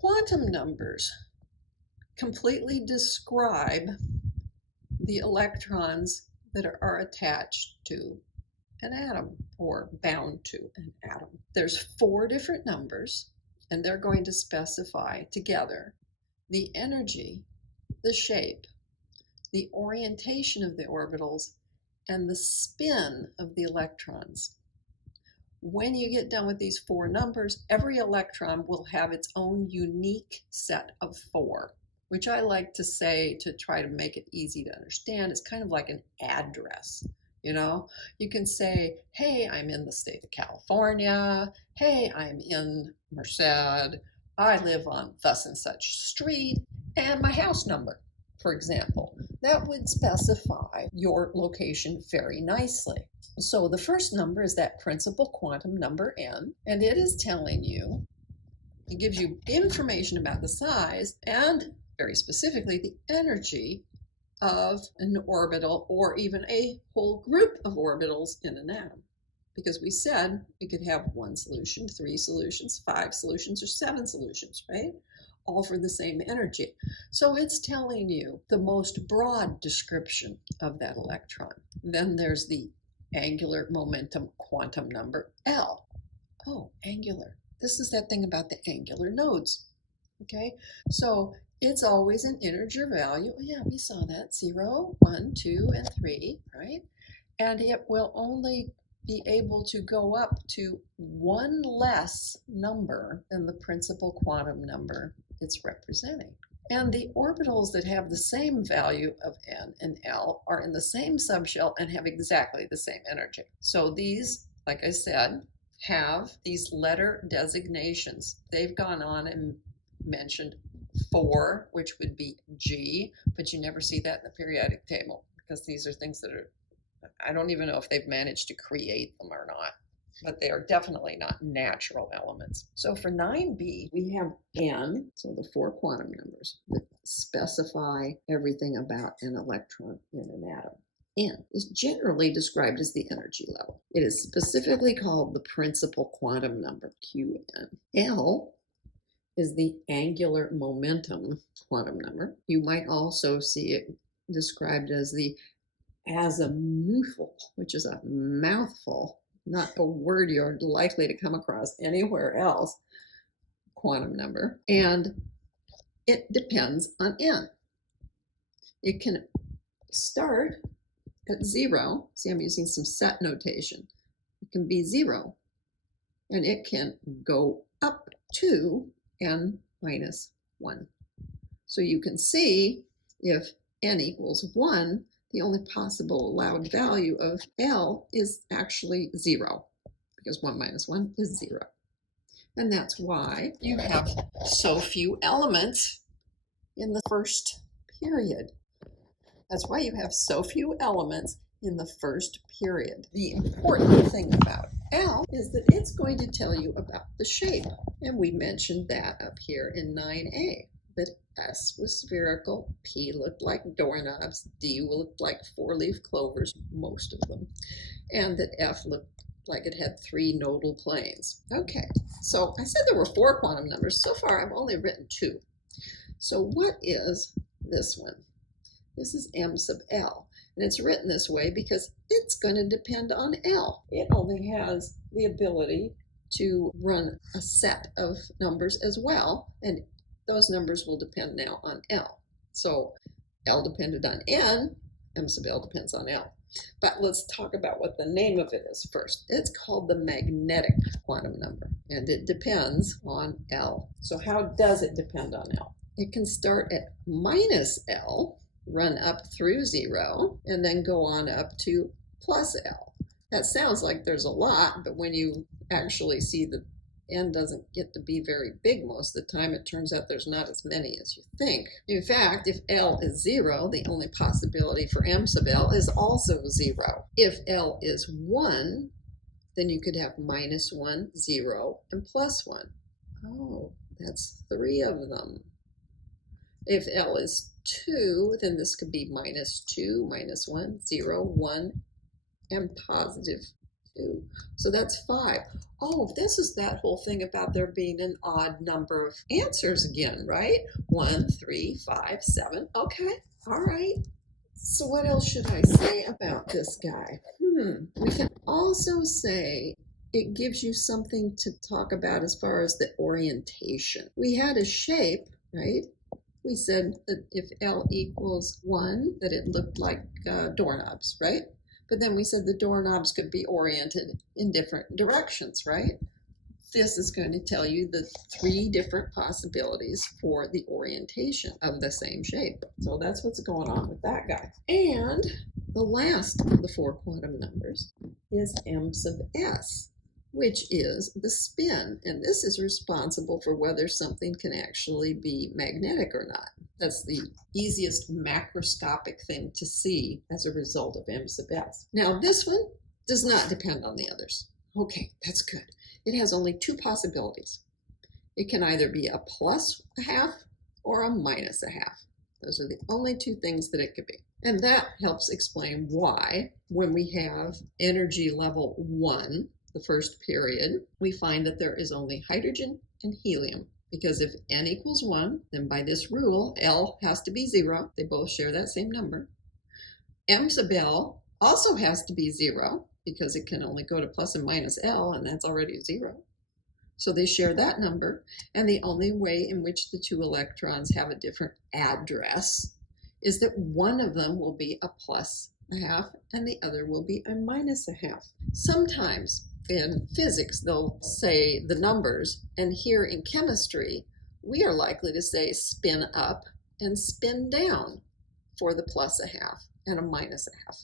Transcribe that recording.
Quantum numbers completely describe the electrons that are attached to an atom or bound to an atom. There's 4 different numbers, and they're going to specify together the energy, the shape, the orientation of the orbitals, and the spin of the electrons. When you get done with these 4 numbers, every electron will have its own unique set of 4, which I like to say, to try to make it easy to understand, is kind of like an address. You know, you can say, hey, I'm in the state of California. Hey, I'm in Merced. I live on thus and such street, and my house number, for example. That would specify your location very nicely. So the first number is that principal quantum number n, and it is telling you, it gives you information about the size and very specifically the energy of an orbital or even a whole group of orbitals in an atom. Because we said we could have 1 solution, 3 solutions, 5 solutions, or 7 solutions, right? All for the same energy. So it's telling you the most broad description of that electron. Then there's the angular momentum quantum number, L. Oh, angular. This is that thing about the angular nodes. Okay, so it's always an integer value. Oh, yeah, we saw that. 0, 1, 2, and 3, right? And it will only be able to go up to 1 less number than the principal quantum number it's representing. And the orbitals that have the same value of n and L are in the same subshell and have exactly the same energy. So these, like I said, have these letter designations. They've gone on and mentioned 4, which would be G, but you never see that in the periodic table because these are things that are, I don't even know if they've managed to create them or not, but they are definitely not natural elements. So for 9b, we have n, so the 4 quantum numbers that specify everything about an electron in an atom. N is generally described as the energy level. It is specifically called the principal quantum number, Qn. L is the angular momentum quantum number. You might also see it described as the azimuthal, which is a mouthful, not a word you're likely to come across anywhere else, quantum number. And it depends on n. It can start at 0. See, I'm using some set notation. It can be 0, and it can go up to n minus 1. So you can see if n equals 1, the only possible allowed value of L is actually 0, because 1 minus 1 is 0. And that's why you have so few elements in the first period. That's why you have so few elements in the first period. The important thing about L is that it's going to tell you about the shape. And we mentioned that up here in 9a, that S was spherical, P looked like doorknobs, D looked like 4-leaf clovers, most of them, and that F looked like it had 3 nodal planes. Okay, so I said there were 4 quantum numbers. So far, I've only written 2. So what is this one? This is m sub L, and it's written this way because it's going to depend on L. It only has the ability to run a set of numbers as well, and those numbers will depend now on L. So L depended on n, m sub L depends on L. But let's talk about what the name of it is first. It's called the magnetic quantum number, and it depends on L. So how does it depend on L? It can start at minus L, run up through 0, and then go on up to plus L. That sounds like there's a lot, but when you actually see that n doesn't get to be very big most of the time, it turns out there's not as many as you think. In fact, if L is 0, the only possibility for m sub L is also 0. If L is 1, then you could have minus 1, 0, and plus 1. Oh, that's 3 of them. If L is 2, then this could be minus 2, minus 1, 0, 1, and positive 2. So that's 5. Oh, this is that whole thing about there being an odd number of answers again, right? 1, 3, 5, 7. Okay, all right. So what else should I say about this guy? We can also say it gives you something to talk about as far as the orientation. We had a shape, right? We said that if L equals 1, that it looked like doorknobs, right? But then we said the doorknobs could be oriented in different directions, right? This is going to tell you the 3 different possibilities for the orientation of the same shape. So that's what's going on with that guy. And the last of the 4 quantum numbers is m sub s, which is the spin. And this is responsible for whether something can actually be magnetic or not. That's the easiest macroscopic thing to see as a result of m sub s. Now this one does not depend on the others. Okay, that's good. It has only 2 possibilities. It can either be a plus a half or a minus a half. Those are the only 2 things that it could be. And that helps explain why, when we have energy level 1, the first period, we find that there is only hydrogen and helium. Because if n equals 1, then by this rule, L has to be 0. They both share that same number. M sub L also has to be 0, because it can only go to plus and minus L, and that's already 0. So they share that number, and the only way in which the 2 electrons have a different address is that one of them will be a plus a half, and the other will be a minus a half. Sometimes in physics, they'll say the numbers, and here in chemistry, we are likely to say spin up and spin down for the plus a half and a minus a half.